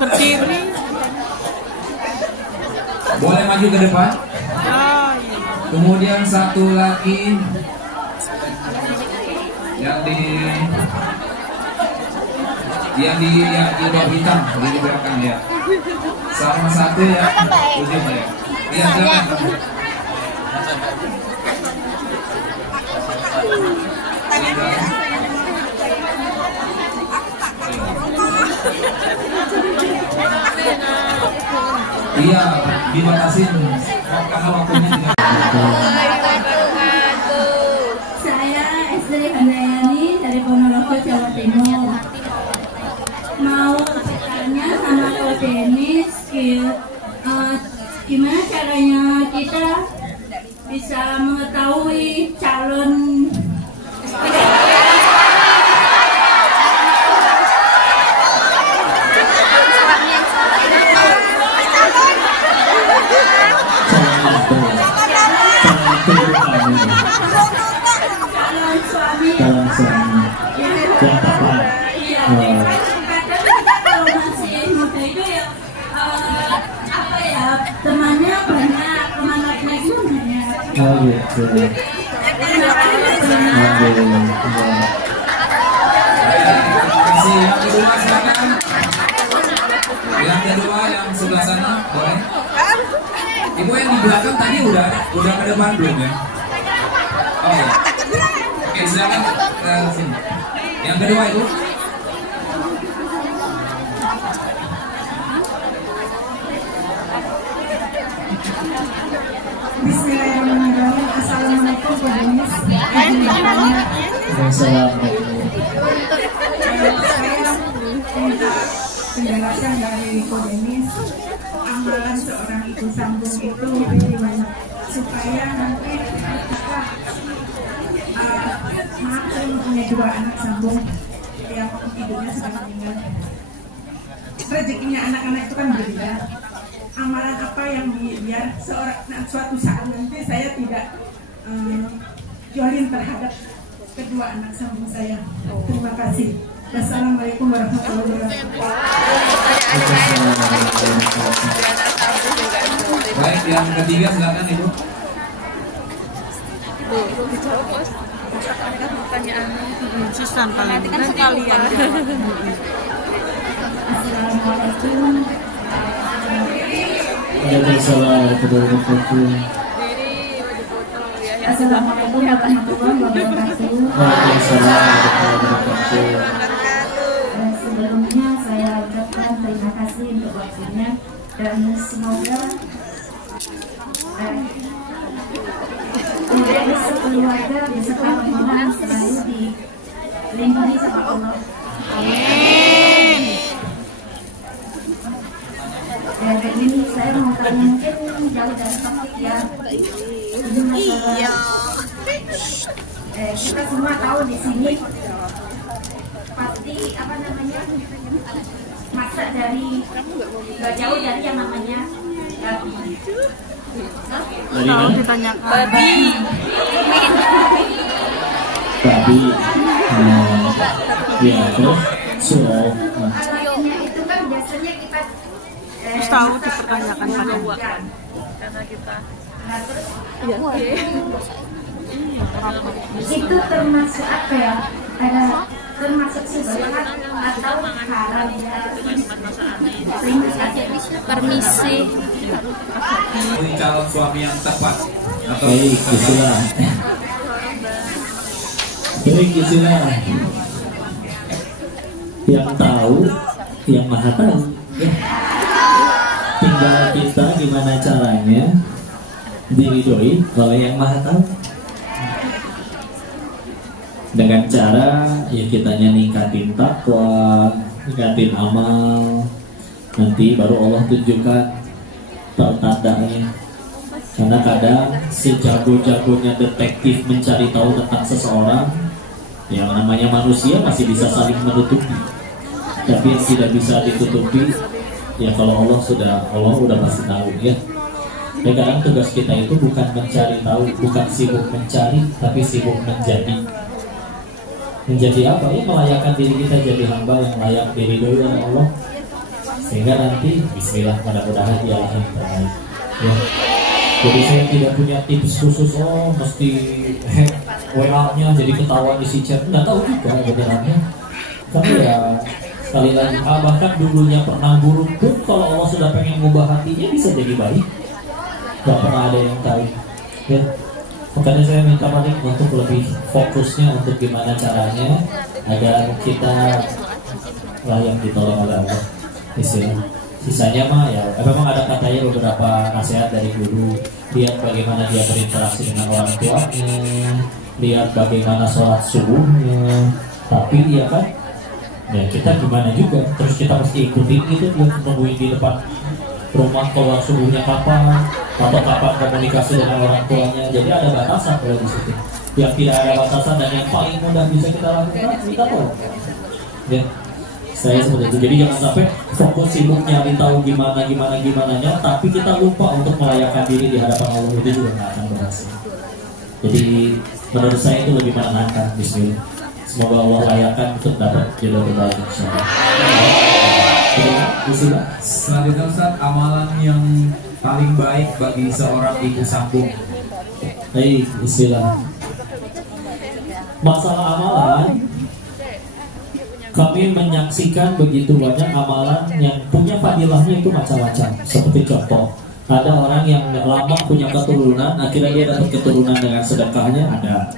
Berdiri. Boleh maju ke depan. Oh, iya. Kemudian satu lagi yang di bawah hitam di belakang ya. Sama satu ya ujung ya. Iya silakan. Iya, dibatasin karena waktunya tidak. Saya SD Handayani dari Ponorogo, Jawa Timur. Mau bertanya sama Ko Denis, gimana caranya kita bisa mengetahui calon suami yang tepat. Kalau masih muda itu ya apa ya, temannya banyak, teman laki-laki banyak. Oh gitu. Yang kedua silakan. Yang kedua yang sebelah sana boleh. Ibu yang di belakang tadi udah ke depan belum ya? Oh ya. Oke silakan ke sini. Yang kedua ibu. Bismillahirrahmanirrahim. Assalamualaikum warahmatullahi wabarakatuh. Assalamualaikum. Saya minta penjelasan dari Ko Denis, amalan seorang ibu sambung itu gimana supaya nanti ketika maaf saya mempunyai 2 anak sambung yang ibunya sudah meninggal, rezekinya anak-anak itu kan berbeda. Amalan apa yang biar suatu saat nanti saya tidak jolim terhadap kedua anak sambung saya. Terima kasih. Wassalamualaikum warahmatullahi wabarakatuh. Baik, yang ketiga silakan ibu. Susan paling kan sekalian. Assalamualaikum. Assalamualaikum warahmatullahi wabarakatuh. Sebelumnya saya ucapkan terima kasih untuk waktunya dan semoga keluarga beserta rombongan selalu dilindungi sama Allah. Amin. Ya, jadi saya mau tanya mungkin jauh dari topik ya. Ini masalah. Kita semua tahu di sini pasti apa namanya masak dari nggak jauh dari yang namanya babi. Tahu ditanyakan. Babi. Babi. Ya terus suruh. Alatnya itu kan biasanya kita Terus tahu dipertanyakan pada karena kita. Nah, terus itu termasuk apa ya? Ada termasuk syubhat atau haram ya? Permisi. Ini calon suami yang tepat atau Baik, bismillah. Baik, bismillah. Yang tahu, yang maha tahu. Ya. Tinggal kita gimana caranya diridhoi oleh yang maha tahu. Dengan cara ya kitanya ningkatin takwa, ningkatin amal, nanti baru Allah tunjukkan tandanya. Karena kadang sejago-jagonya detektif mencari tahu tentang seseorang, yang namanya manusia masih bisa saling menutupi. Tapi yang tidak bisa ditutupi, ya kalau Allah udah pasti tahu ya. Dan kadang tugas kita itu bukan mencari tahu, bukan sibuk mencari, tapi sibuk menjadi. Menjadi apa? Ya melayakkan diri kita jadi hamba yang layak diridhoi oleh Allah. sehingga nanti bismillah mudah-mudahan dia yang terbaik ya. Jadi saya tidak punya tips khusus mesti hack WA-nya jadi ketahuan isi chat, nggak tahu juga benerannya. Tapi ya sekali lagi bahkan dulunya pernah buruk pun kalau Allah sudah pengen ngubah hatinya bisa jadi baik, nggak pernah ada yang tahu ya. Makanya saya minta paling untuk lebih fokusnya untuk gimana caranya agar kita layak ditolong oleh Allah. Sisanya mah ya memang ada katanya beberapa nasihat dari guru, lihat bagaimana dia berinteraksi dengan orang tuanya, lihat bagaimana sholat subuhnya. Tapi ya kan ya kita gimana juga, terus kita mesti ikutin itu, dia tungguin di depan rumah keluar subuhnya kapan atau kapan komunikasi dengan orang tuanya. Jadi ada batasan kalau di situ. Yang tidak ada batasan dan yang paling mudah bisa kita lakukan kita tahu ya. Saya seperti itu. Jadi jangan sampai fokus sibuk nyari tahu gimana nya, tapi kita lupa untuk melayakkan diri di hadapan Allah, itu juga nggak akan berhasil. Jadi menurut saya itu lebih menenangkan. Bismillah. Semoga Allah layakkan untuk dapat jodoh terbaik insyaallah. Selanjutnya Ustaz, amalan yang paling baik bagi seorang ibu sambung. Baik, bismillah. Masalah amalan, kami menyaksikan begitu banyak amalan yang punya fadilahnya itu macam-macam. Seperti contoh, ada orang yang lama punya keturunan, akhirnya dia dapat keturunan dengan sedekahnya, ada.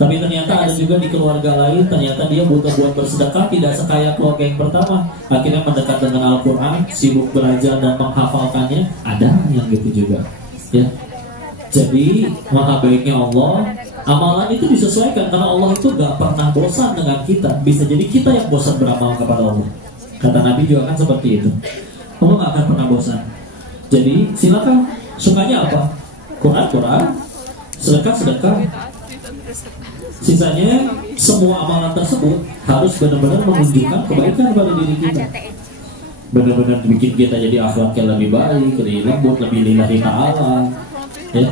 Tapi ternyata ada juga di keluarga lain, ternyata dia butuh buat bersedekah tidak sekaya keluarga yang pertama, akhirnya mendekat dengan Al-Quran, sibuk belajar dan menghafalkannya, ada yang gitu juga ya. Jadi maka baiknya Allah, amalan itu disesuaikan karena Allah itu gak pernah bosan dengan kita. Bisa jadi kita yang bosan beramal kepada Allah. Kata Nabi juga kan seperti itu, Allah gak akan pernah bosan. Jadi silakan, sukanya apa? Quran, sedekah. Sisanya semua amalan tersebut harus benar-benar menunjukkan kebaikan pada diri kita, benar-benar bikin kita jadi akhlak yang lebih baik, lebih lembut, lebih lillahi ta'ala ya.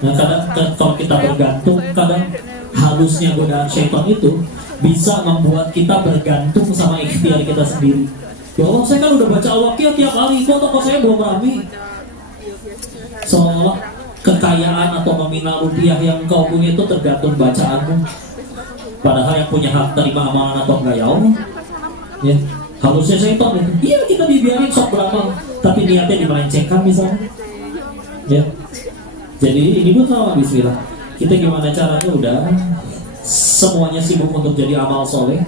Nah kadang kalau kita bergantung, kadang halusnya godaan syaitan itu bisa membuat kita bergantung sama ikhtiar kita sendiri. Ya Allah, saya kan udah baca Al-Waqiah tiap hari, kok toko saya belum rame. Seolah kekayaan atau nominal rupiah yang kau punya itu tergantung bacaanmu. Padahal yang punya hak terima amalan atau enggak ya Allah ya. Halusnya syaitan itu, iya kita dibiarin sok beramal, tapi niatnya dimelencengkan misalnya ya. Jadi ini pun sama, bismillah. Kita gimana caranya udah semuanya sibuk untuk jadi amal soleh,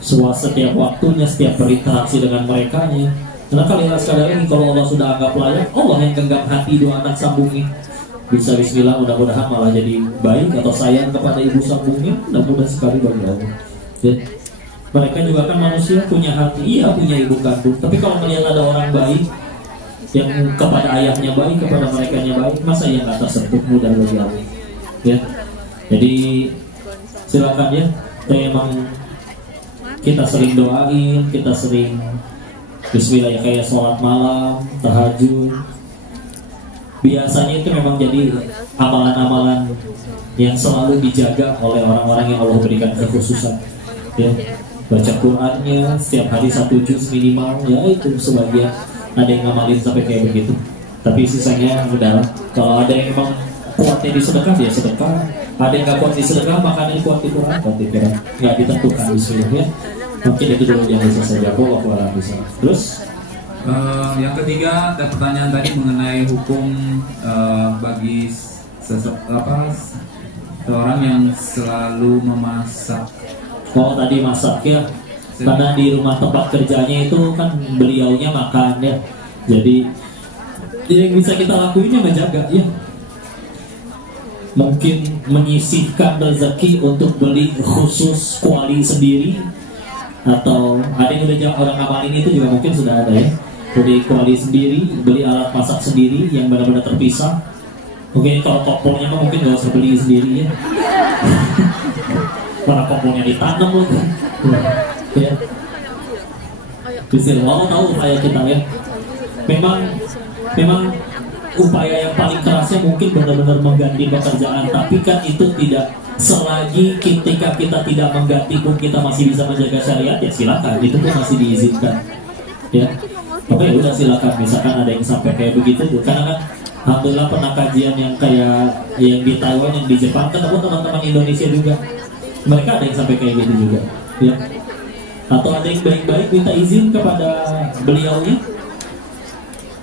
setiap waktunya, setiap berinteraksi dengan mereka nya. Karena kalian sekadar ini kalau Allah sudah anggap layak, Allah yang genggam hati dua anak sambungnya. Bisa bismillah, mudah-mudahan malah jadi baik atau sayang kepada ibu sambungnya, mudah-mudahan sekali bagi Allah ya. Mereka juga kan manusia, punya hati, iya punya ibu kandung. Tapi kalau melihat ada orang baik yang kepada ayahnya baik, kepada merekanya baik, masa yang gak tersentuh, mudah bagi Allah ya. Jadi silakan ya. Memang kita sering doain, kita sering bismillah ya, kayak sholat malam, tahajud. Biasanya itu memang jadi amalan-amalan yang selalu dijaga oleh orang-orang yang Allah berikan kekhususan ya. Baca Qurannya setiap hari 1 juz minimal ya, itu sebagian. Ada yang ngamalin sampai kayak begitu. Tapi sisanya udah, kalau ada yang memang kuatnya di sedekah, dia sedekah. Ada yang gak kuat di sedekah, makanya kuat di Quran. Gak ditentukan bismillah ya. Mungkin itu dulu yang bisa saya jawab. Terus yang ketiga, ada pertanyaan tadi mengenai hukum bagi seorang yang selalu memasak. Oh tadi masak ya, karena di rumah tempat kerjanya itu kan beliaunya makan ya. Jadi yang bisa kita lakuin ya menjaga ya. Mungkin menyisihkan rezeki untuk beli khusus kuali sendiri, atau ada yang udah orang ngamalin itu juga mungkin sudah ada ya. Beli kuali sendiri, beli alat masak sendiri yang benar-benar terpisah. Mungkin kalau kompongnya mah mungkin gak usah beli sendiri ya. Mana kompongnya ditanam loh ya. Bisa mau tahu upaya kita ya. Memang upaya yang paling kerasnya mungkin benar-benar mengganti pekerjaan, tapi kan itu tidak, selagi ketika kita tidak mengganti pun kita masih bisa menjaga syariat ya silakan, itu pun masih diizinkan ya. Oke, udah silakan. Misalkan ada yang sampai kayak begitu, karena kan alhamdulillah pernah kajian yang kayak yang di Taiwan, yang di Jepang, ketemu teman-teman Indonesia juga. Mereka ada yang sampai kayak gitu juga, ya. Atau ada yang baik-baik minta izin kepada beliaunya.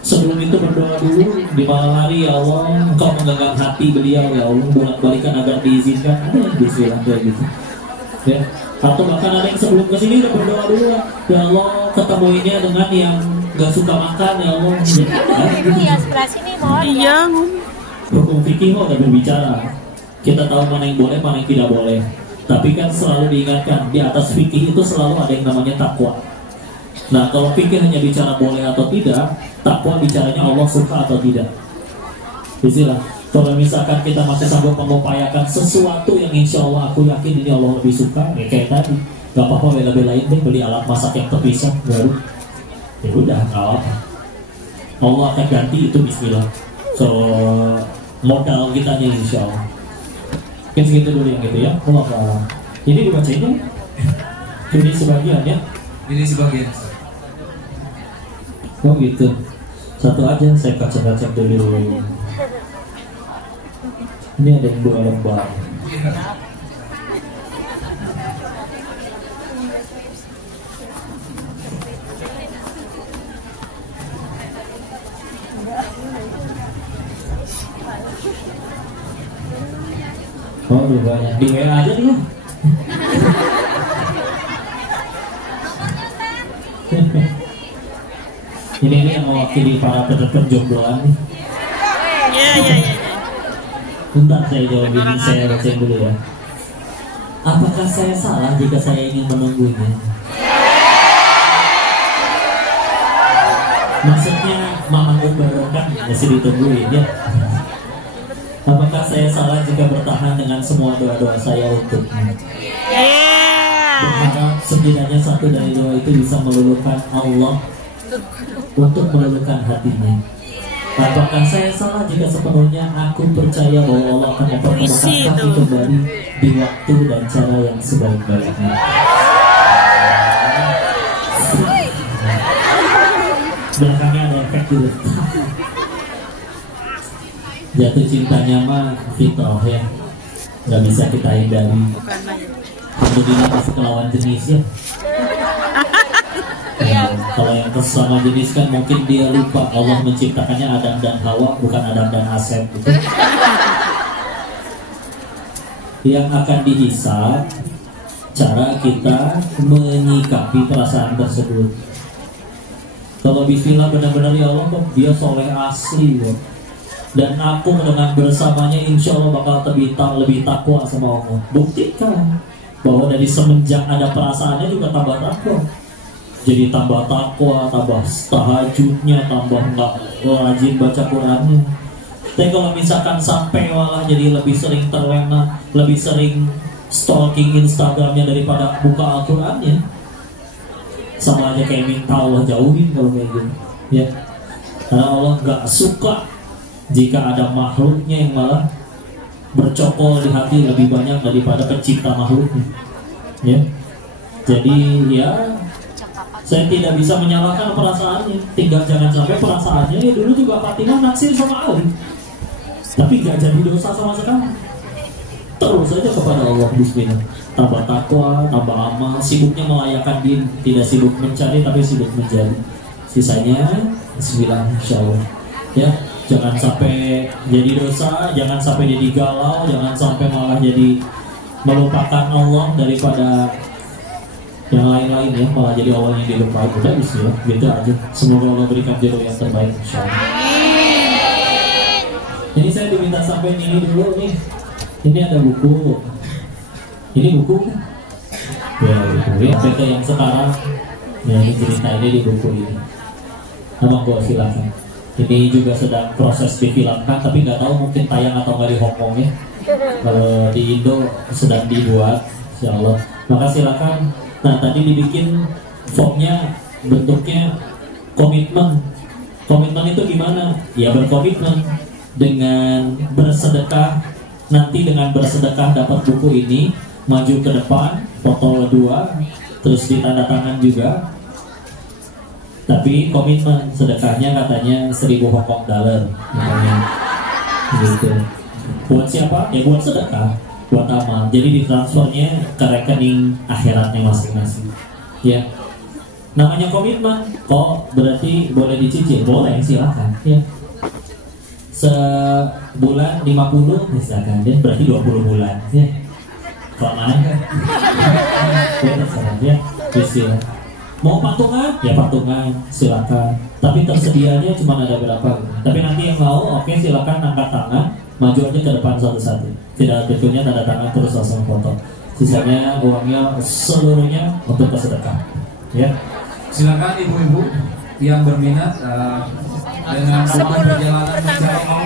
Sebelum itu berdoa dulu di malam hari, ya Allah, Engkau menggenggam hati beliau, ya Allah, bolak-balikan agar diizinkan. Ada yang bismillah kayak gitu, ya. Atau bahkan ada yang sebelum kesini udah berdoa dulu, ya Allah, ketemuinnya dengan yang gak suka makan, ya Allah. Iya, sebelah sini mohon. Iya. Hukum fikih udah berbicara. Kita tahu mana yang boleh, mana yang tidak boleh. Tapi kan selalu diingatkan, di atas fikih itu selalu ada yang namanya takwa. Nah, kalau fikih hanya bicara boleh atau tidak, takwa bicaranya Allah suka atau tidak. Istilah. Kalau misalkan kita masih sanggup mengupayakan sesuatu yang insya Allah aku yakin ini Allah lebih suka, ya kayak tadi, gak apa-apa bela-belain deh beli alat masak yang terpisah baru. Ya udah, gak apa. Allah akan ganti itu bismillah. So modal kita nih insya Allah. Mungkin segitu dulu yang gitu ya. Allah. Ini dibacain ya. Ini sebagian ya. Ini sebagian. Oh gitu. Satu aja saya kaca-kaca dulu. Ini ada yang 2 lembar. Oh, udah banyak. Di WA aja nih ya. Ini yang mewakili para perjombloan nih. Iya. Bentar saya jawab ini, saya bacain dulu ya. Apakah saya salah jika saya ingin menunggunya? Maksudnya Mama Uber kan masih ditungguin ya. Apakah saya salah jika bertahan dengan semua doa-doa saya untuknya? Berharap setidaknya satu dari doa itu bisa meluluhkan Allah untuk meluluhkan hatinya. Apakah saya salah jika sepenuhnya aku percaya bahwa Allah akan mempertemukan kami kembali di waktu dan cara yang sebaik-baiknya? Belakangnya ada efek dulu. Jatuh cintanya mah fitrah ya, nggak bisa kita hindari. Alhamdulillah masih kelawan jenis ya. Kalau yang sesama jenis kan mungkin dia lupa Allah menciptakannya Adam dan Hawa, bukan Adam dan Asep gitu. Yang akan dihisab cara kita menyikapi perasaan tersebut. Kalau bismillah benar-benar ya Allah kok dia soleh asli kok. Dan aku dengan bersamanya insya Allah bakal lebih takwa sama Allah. Buktikan bahwa dari semenjak ada perasaannya juga tambah takwa. Jadi tambah takwa, tambah tahajudnya, tambah nggak rajin baca Qurannya. Tapi kalau misalkan sampai malah jadi lebih sering terlena, lebih sering stalking Instagramnya daripada buka Al-Qurannya, sama aja kayak minta Allah jauhin kalau kayak gitu. Ya, karena Allah nggak suka jika ada makhluknya yang malah bercokol di hati lebih banyak daripada pencipta makhluknya. Ya, jadi ya. Saya tidak bisa menyalahkan perasaannya. Tinggal jangan sampai perasaannya ya dulu juga Fatimah naksir sama Ali, tapi gak jadi dosa sama sekali. Terus saja kepada Allah bismillah. Tambah takwa, tambah amal, sibuknya melayakan diri, tidak sibuk mencari tapi sibuk menjadi. Sisanya bismillah insyaallah. Ya, jangan sampai jadi dosa, jangan sampai jadi galau, jangan sampai malah jadi melupakan Allah daripada yang lain-lain ya, malah jadi Allah yang dilupain. Udah bismillah, gitu aja. Semoga Allah berikan jodoh yang terbaik insyaallah. Ini saya diminta sampai ini dulu nih. Ini ada buku. Ini buku. Ya, buku ya. PT yang sekarang. Ya, ini cerita ini di buku ini. Abang gua silakan. Ini juga sedang proses difilmkan, tapi nggak tahu mungkin tayang atau nggak di Hong Kong ya. Kalau di Indo sedang dibuat, insyaallah. Maka silakan. Nah, tadi dibikin formnya bentuknya komitmen. Komitmen itu gimana? Ya berkomitmen dengan bersedekah. Nanti dengan bersedekah dapat buku ini, maju ke depan, foto 2, terus ditanda tangan juga. Tapi komitmen sedekahnya katanya 1.000 Hong Kong dollar katanya. Gitu. Buat siapa? Ya buat sedekah, buat amal. Jadi ditransfernya ke rekening akhiratnya masing-masing. Ya. Namanya komitmen. Kok berarti boleh dicicil? Boleh, silakan. Ya. Sebulan 50 misalkan, ya berarti 20 bulan. Ya. Kelamaan kan? Ya, ya. Mau patungan? Ya patungan, silakan. Tapi tersedianya cuma ada berapa? Tapi nanti yang mau, oke silakan angkat tangan, maju aja ke depan satu-satu. Tidak betulnya tanda tangan terus langsung foto. Sisanya uangnya seluruhnya untuk kesedekah. Ya. Silakan ibu-ibu yang berminat dengan perjalanan mencari Allah.